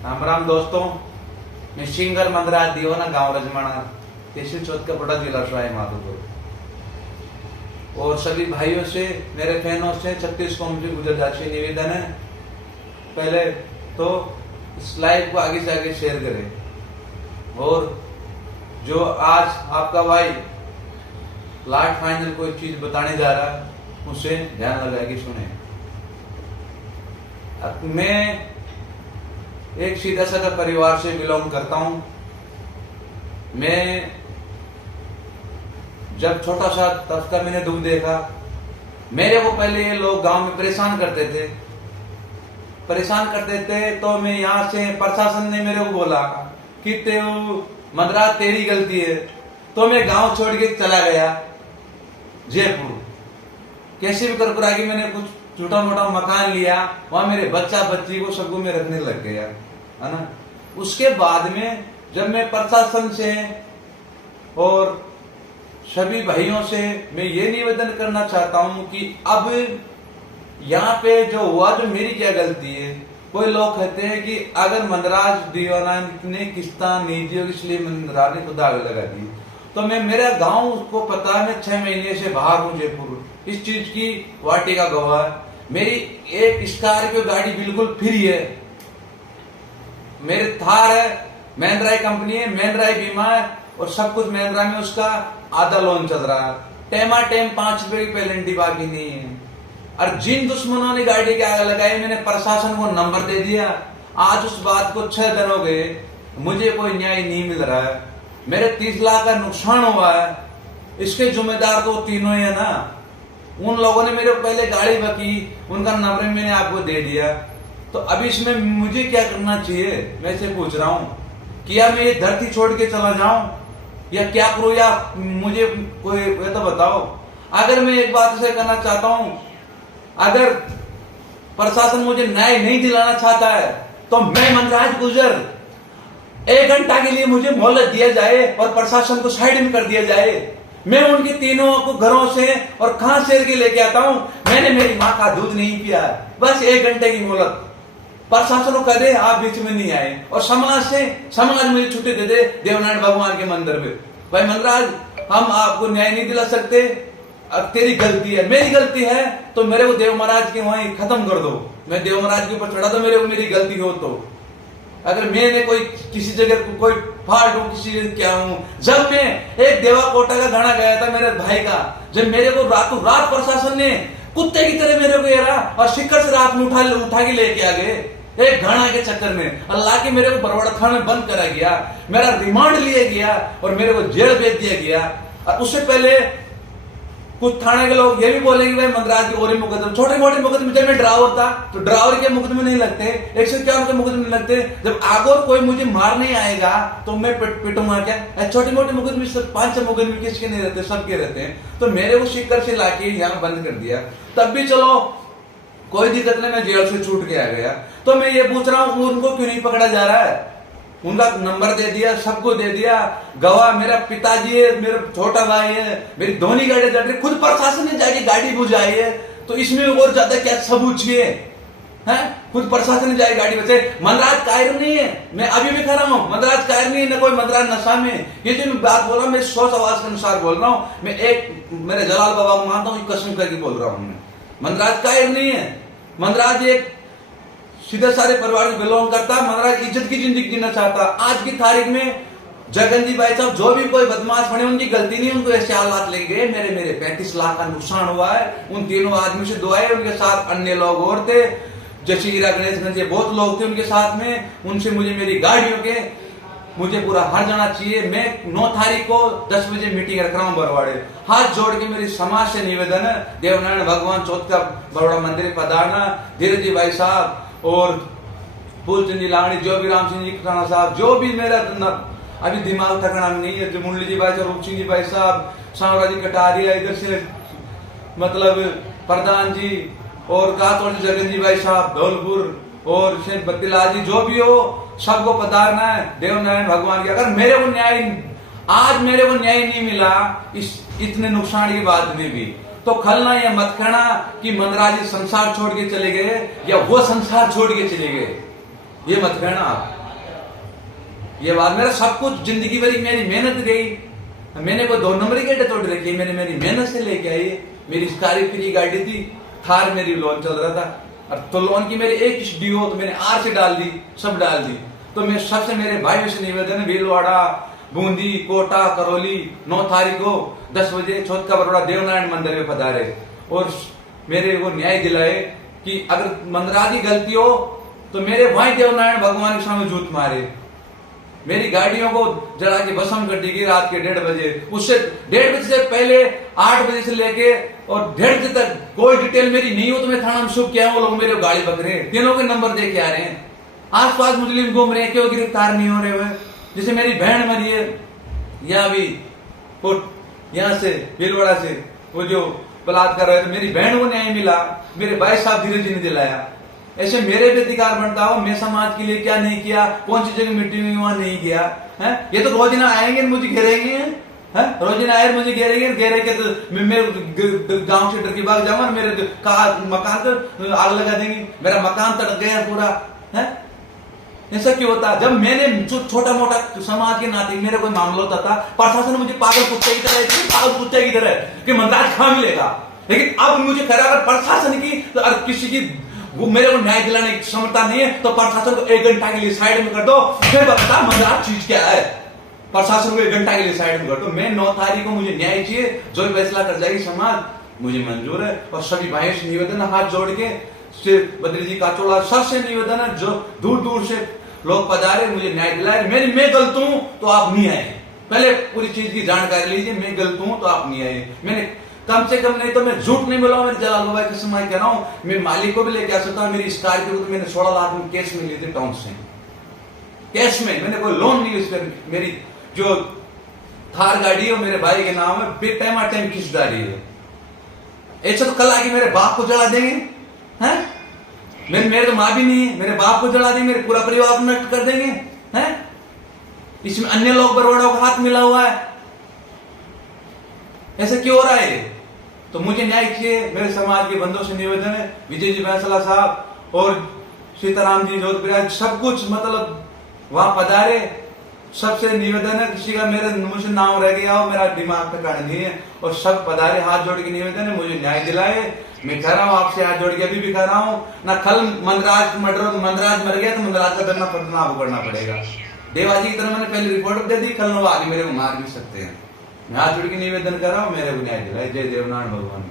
राम राम दोस्तों, मैं सिंगर मंदराज दीवाना गांव रजमाना तहसील चौथ का बड़ा जिला सवाई माधोपुर। और सभी भाइयों से, मेरे फैनों से 36 कौम से गुजरात निवेदन है, पहले तो इस लाइव को आगे से आगे शेयर करें। और जो आज आपका भाई लास्ट फाइनल कोई चीज बताने जा रहा है उसे ध्यान लगा के सुने। मैं एक सीधा साधा परिवार से बिलोंग करता हूं। मैं जब छोटा सा तब का मैंने दुख देखा। मेरे को पहले ये लोग गांव में परेशान करते थे तो मैं यहाँ से प्रशासन ने मेरे को बोला कि मंदराज तेरी गलती है, तो मैं गांव छोड़ के चला गया जयपुर। कैसे भी कर आगे मैंने कुछ छोटा मोटा मकान लिया, वहां मेरे बच्चा बच्ची को सबको मैं रखने लग गया, है ना। उसके बाद में जब मैं प्रशासन से और सभी भाइयों से मैं ये निवेदन करना चाहता हूं कि अब यहाँ पे जो हुआ, जो मेरी क्या गलती है। कोई लोग कहते हैं कि अगर मंदराज दीवाना ने किस्ता नहीं दी इसलिए मंदराज ने खुद आग लगा दी, तो मैं मेरा गांव उसको पता है, मैं 6 महीने से बाहर हूं जयपुर, इस चीज की वाटी का गवाह है। मेरी एक स्कॉर्पियो गाड़ी बिल्कुल फ्री है, मेरे थार है, महिंद्रा कंपनी है, महिंद्रा बीमा है और सब कुछ महिंद्रा में, उसका आधा लोन चल रहा है। टेमा टेम 5 रुपए की पेनल्टी बाकी नहीं है। और जिन दुश्मनों ने गाड़ी के आग लगाई, मैंने प्रशासन को नंबर दे दिया। आज उस बात को 6 दिन हो गए, मुझे कोई न्याय नहीं मिल रहा है। मेरे 30 लाख का नुकसान हुआ है, इसके जिम्मेदार तो तीनों ही है ना। उन लोगों ने मेरे को पहले गाड़ी बकी, उनका नंबर मैंने आपको दे दिया। तो अभी इसमें मुझे क्या करना चाहिए, मैं इसे पूछ रहा हूं कि या मैं ये धरती छोड़ के चला जाऊं या क्या करूं, या मुझे कोई तो बताओ। अगर मैं एक बात से करना चाहता हूं, अगर प्रशासन मुझे न्याय नहीं दिलाना चाहता है तो मैं मंदराज गुजर 1 घंटा के लिए मुझे मोहलत दिया जाए और प्रशासन को साइड में कर दिया जाए। मैं उनके तीनों को घरों से और कहां से के लेके आता हूं। मैंने मेरी मां का दूध नहीं पिया, बस 1 घंटे की मोहलत। प्रशासन को कह दे आप बीच में नहीं आए, और समाज मुझे छुट्टी दे दे देवनारायण भगवान के मंदिर में। भाई मंदराज, हम आपको न्याय नहीं दिला सकते, अब तेरी गलती है, मेरी गलती है तो मेरे को देव महाराज के वहीं खत्म कर दो, मैं देव महाराज के ऊपर चढ़ा दो मेरे को, मेरी गलती हो तो। अगर मैंने कोई किसी जगह कोई फाल्ट हूं, किसी जगह क्या हूं। जब मैं एक देवा कोटा का गाना गाया था मेरे भाई का, जब मेरे को रातों रात प्रशासन ने कुत्ते की तरह मेरे को घेरा और शिखर से रात में उठा के लेके आ गए, एक गाना के चक्कर में अल्लाह के मेरे को बरवाड़ा थाने में बंद करा गया, मेरा रिमांड लिया गया और मेरे को जेल भेज दिया गया। और उससे पहले कुछ थाने के लोग ये भी बोलेंगे भाई मंदराज की और मुकदमे, छोटे मोटे मुकदमे, जब मैं ड्राइवर था तो ड्राइवर के मुकदमे नहीं लगते, 151 के मुकदमे नहीं लगते। जब आगे और कोई मुझे मारने आएगा तो मैं पिटूंगा क्या। छोटे मोटे मुकदमे 5 मुकदमे किसके नहीं रहते, सबके रहते हैं। तो मेरे को शिक्कर से लाके यहाँ बंद कर दिया, तब भी चलो कोई दिक्कत नहीं, मैं जेल से छूट के आ गया। तो मैं ये पूछ रहा हूँ उनको क्यों नहीं पकड़ा जा रहा है। उनका नंबर दे दिया, सबको दे दिया, गवाह मेरा पिताजी है, मेरा छोटा भाई है, मेरी धोनी गाड़ी चल रही, खुद प्रशासन ने जाके गाड़ी बुझाई है, तो इसमें और ज्यादा क्या सबूत चाहिए है। खुद प्रशासन ने जाके गाड़ी बचाई। मंदराज कायर नहीं है, मैं अभी भी कह रहा हूँ, मंदराज कायर नहीं है, न कोई मंदराज नशा में। ये जो मैं बात बोल रहा हूँ, मैं 100 आवाज के अनुसार बोल रहा हूँ। मैं एक मेरे जलाल बाबा को मानता हूँ, कसम करके बोल रहा हूँ। मंदराज कायर नहीं है, मंदराज एक सीधे सारे परिवार से बिलोंग करता है। मंदराज इज्जत की जिंदगी जीना चाहता। आज की तारीख में जगनजी भाई साहब जो भी कोई बदमाश बने, उनकी गलती नहीं, उनको ऐसे हालात लेंगे। मेरे 35 लाख का नुकसान हुआ है। उन तीनों आदमी से दुआएं, उनके साथ अन्य लोग और थे, जैसे हीरा गणेशगंज के बहुत लोग थे उनके साथ में। उनसे मुझे मेरी गाड़ियों के मुझे पूरा हर जाना चाहिए। मैं 9 तारीख को 10 बजे मीटिंग रख रहा हूँ बरवाड़े। हाथ जोड़ के मेरी समाज से निवेदन है, देवनारायण भगवान चौथ का बरवाड़ा मंदिर पधारना। धीरज जी भाई साहब और फूलचंद जी लावणी, जो भी राम सिंह जी खाना साहब, जो भी मेरा अभी दिमाग ठिकाना नहीं है, जो मुरली जी भाई साहब, रूप सिंह जी भाई साहब, सांवरा जी कटारिया, इधर से मतलब प्रधान जी और कातौड़ जी जगन जी भाई साहब धौलपुर और शेख बत्तीलाल जी, जो भी हो सबको पधारना है देवनारायण भगवान की। अगर मेरे को न्याय नहीं मिला इस इतने नुकसान के बाद में भी, तो खलना या मत कहना कि मंदराज संसार छोड़ के चले गए या वो संसार छोड़ के चले गए। ये मत कहना आप। ये बात, मेरा सब कुछ जिंदगी भरी मेरी मेहनत गई। मैंने कोई 2 नंबर की गाड़ी तोड़ रखी, मैंने मेरी मेहनत से लेके आई। मेरी स्कॉर्पियो की गाड़ी थी, थार मेरी लोन चल रहा था, और तो लोन की मेरी एक ड्यू तो मैंने आर से डाल दी, सब डाल दी। तो मैं सबसे मेरे भाइयों से निवेदन है, भीलवाड़ा, बूंदी, कोटा, करौली 9 तारीख को 10 बजे छोट का बरोड़ा देवनारायण मंदिर में पधारे और मेरे को न्याय दिलाए कि अगर मंदराज की गलती हो तो मेरे वहीं देवनारायण भगवान के सामने जूत मारे। मेरी गाड़ियों को जला के भस्म कर दी गई रात के 1:30 बजे। उससे 1:30 बजे से पहले 8 बजे से लेके और 1:30 बजे तक कोई डिटेल मेरी नहीं हो तो मैं थाना में शुभ किया, वो लोग मेरे गाड़ी पकड़े, तीनों के नंबर दे के आ रहे हैं। आसपास मुस्लिम घूम रहे हैं, क्यों गिरफ्तार नहीं हो रहे हुए? जैसे मेरी बहन मरी है यहाँ भी यहाँ से भीलवाड़ा से, वो जो बलात्कार रहे थे, मेरी बहन को न्याय मिला, मेरे भाई साहब धीरे जी ने दिलाया। ऐसे मेरे भी अधिकार बनता हो, मैं समाज के लिए क्या नहीं किया, कौन सी जगह मीटिंग में वहां नहीं किया है। ये तो रोजाना आएंगे मुझे घेरेंगे, रोजाना आए मुझे घेरे के तो मैं गांव से डर के भाग जाऊंगा, मेरे मकान पर आग लगा देंगे, मेरा मकान तड़क गया पूरा है। ऐसा क्यों होता? जब मैंने छोटा मोटा समाज के नाते मेरे कोई मामला होता था, प्रशासन मुझे पागल कुत्ते की तरह कि मंदाज कहां मिलेगा। लेकिन अब मुझे कह रहा प्रशासन की तो किसी की मेरे को न्याय दिलाने की क्षमता नहीं है तो प्रशासन को 1 घंटा के लिए साइड में कर दो, फिर बता मंदाज चीज क्या है। प्रशासन को 1 घंटा के लिए साइड में कर दो। मैं 9 तारीख को मुझे न्याय चाहिए, जो भी फैसला कर जाएगी समाज मुझे मंजूर है। और सभी भाइयों से निवेदन है, हाथ जोड़ के बद्री जी का चोड़ा सबसे निवेदन है, जो दूर दूर से लोग पधारे मुझे न्याय दिलाए। मैं गलत हूं तो आप नहीं आए, पहले पूरी चीज की जानकारी लीजिए। मैं गलत हूं तो आप नहीं आए। मैंने कम से कम नहीं तो मैं झूठ नहीं बोला, मेरे जलाल भाई के समय कह रहा हूं, मैं मालिक को भी लेके आ सकता हूं। मेरी स्कॉर्पियो को तो मैंने 16 लाख में कैश में ली थी, टाउन से कैश में, मैंने कोई लोन नहीं यूज कर। मेरी जो थार गाड़ी है मेरे भाई के नाम है, बेटाइम किस्तदारी है। ऐसा तो कल आके मेरे बाप को जला देंगे हैं? मेरे तो माँ भी नहीं है, मेरे बाप को जला देंगे, मेरे पूरा परिवार को नष्ट कर देंगे हैं? इसमें अन्य लोग बरोड़ों का हाथ मिला हुआ है। ऐसा क्यों हो रहा है? तो मुझे न्याय चाहिए। मेरे समाज के बंधुओं से निवेदन है, विजय जी बैंसला साहब और सीताराम जी जोधपुर सब कुछ मतलब वहां पधारे। सबसे निवेदन है, किसी का मेरे मुझे नाम रह गया हो, मेरा दिमाग पे कारण नहीं है, और सब पधारे, हाथ जोड़ के निवेदन है मुझे न्याय दिलाए। मैं कह रहा हूँ आपसे हाथ जोड़ के, अभी भी कह रहा हूँ ना, कल मंदराज मर गया तो मंदराज का दंडना पड़ना करना पड़ेगा। देवाजी की तरह मैंने पहले रिपोर्ट दे दी, कल आगे मेरे को मार भी सकते हैं। मैं हाथ जोड़ के निवेदन कर रहा हूँ, मेरे को न्याय दिलाए। जय देवनारायण भगवान।